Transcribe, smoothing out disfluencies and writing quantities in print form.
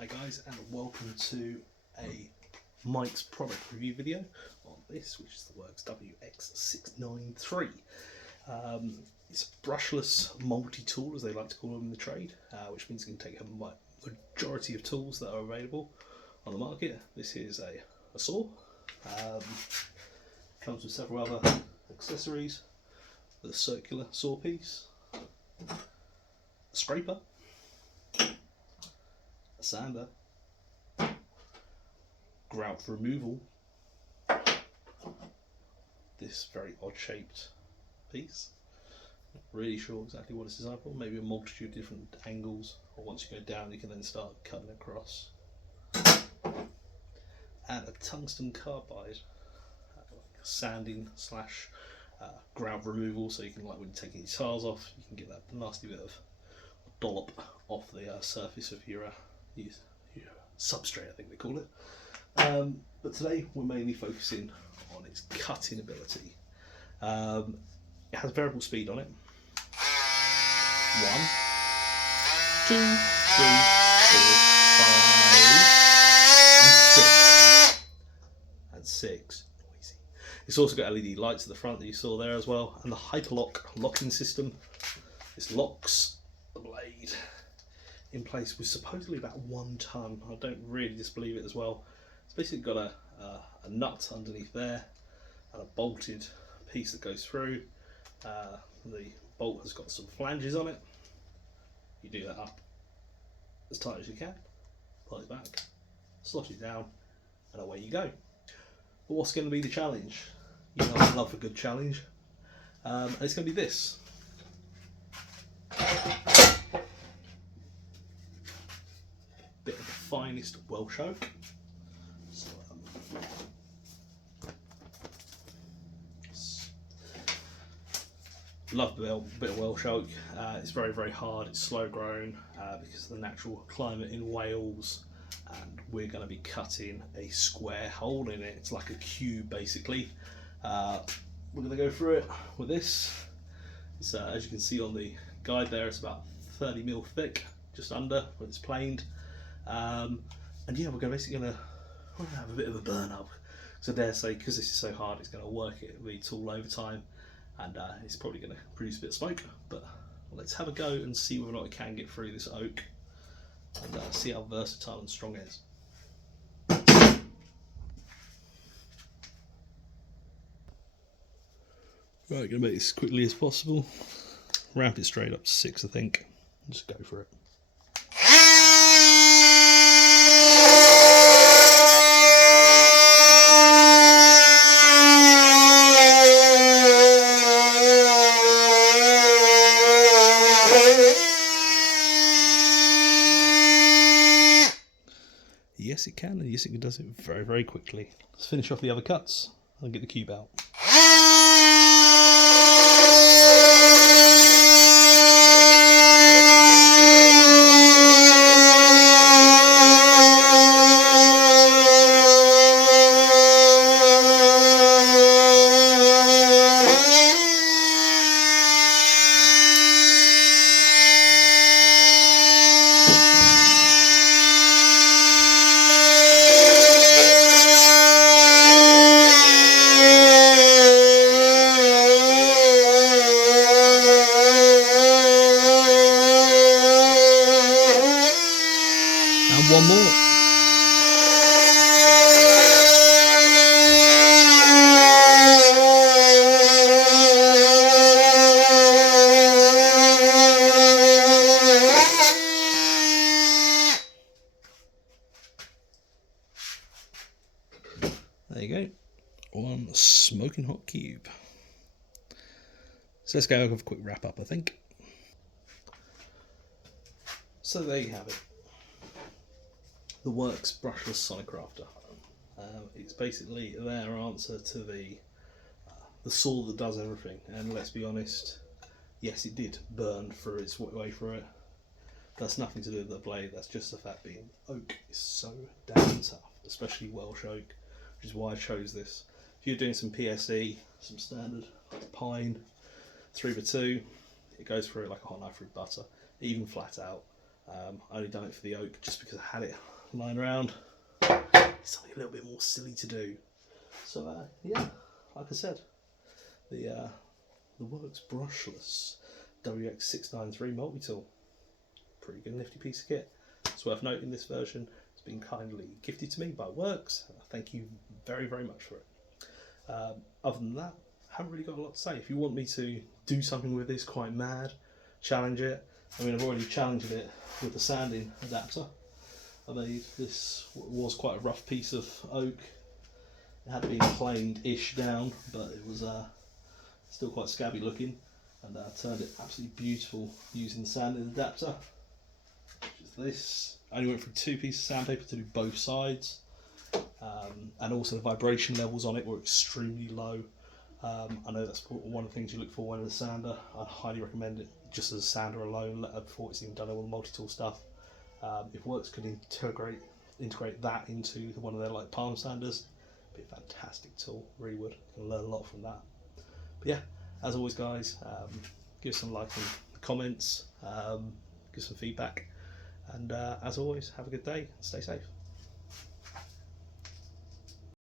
Hi guys, and welcome to a Mike's product review video on this, which is the worx WX693. It's a brushless multi-tool, as they like to call them in the trade, which means you can take a majority of tools that are available on the market. This is a saw. Comes with several other accessories: the circular saw piece, a scraper, a sander, grout removal, this very odd shaped piece. Not really sure exactly what it's designed for, maybe a multitude of different angles, or once you go down you can then start cutting across. And a tungsten carbide, sanding slash grout removal, so you can, like when you're taking your tiles off, you can get that nasty bit of dollop off the surface of your substrate, I think they call it. But today we're mainly focusing on its cutting ability. It has variable speed on it. 1, 2, 3, 4, 5, and 6. Noisy. It's also got LED lights at the front that you saw there as well, and the hyperlock locking system. This locks the blade in place with supposedly about 1 ton. I don't really disbelieve it as well. It's basically got a nut underneath there and a bolted piece that goes through. The bolt has got some flanges on it. You do that up as tight as you can, pull it back, slot it down, and away you go. But what's going to be the challenge? You know I love a good challenge, and it's going to be this. Bit of the finest Welsh oak. So, love a bit of Welsh oak. It's very, very hard. It's slow grown because of the natural climate in Wales, and we're going to be cutting a square hole in it. It's like a cube basically. We're going to go through it with this. It's, as you can see on the guide there, it's about 30mm thick, just under when it's planed. And yeah, we're basically going to have a bit of a burn up. So I dare say, because this is so hard, it's going to work the tool over time, and it's probably going to produce a bit of smoke. But let's have a go and see whether or not it can get through this oak, and see how versatile and strong it is. Right, gonna make this as quickly as possible. Ramp it straight up to 6, I think. Just go for it. Yes, it can, and yes, it does it very, very quickly. Let's finish off the other cuts and get the cube out. And one more. There you go. One smoking hot cube. So let's go with a quick wrap up, I think. So there you have it. The worx brushless sonicrafter. It's basically their answer to the saw that does everything. And let's be honest, yes, it did burn through its way through it. That's nothing to do with the blade. That's just the fact being oak is so damn tough, especially Welsh oak, which is why I chose this. If you're doing some PSE, some standard pine 3x2, it goes through it like a hot knife through butter, even flat out. I only done it for the oak just because I had it lying around. It's something a little bit more silly to do. So yeah, like I said, the worx brushless WX693 multi-tool. Pretty good nifty piece of kit. It's worth noting this version has been kindly gifted to me by worx. Thank you very, very much for it. Other than that, I haven't really got a lot to say. If you want me to do something with this quite mad, challenge it. I mean, I've already challenged it with the sanding adapter I made. This was quite a rough piece of oak. It had been planed-ish down, but it was still quite scabby looking, and turned it absolutely beautiful using the sanding adapter, which is this. I only went through 2 pieces of sandpaper to do both sides, and also the vibration levels on it were extremely low. I know that's one of the things you look for when it's a sander. I highly recommend it just as a sander alone, before it's even done all the multi-tool stuff. If worx could integrate that into one of their like palm sanders, it'd be a fantastic tool. Really would. You can learn a lot from that. But yeah, as always, guys, give some likes and comments, give some feedback, and as always, have a good day and stay safe.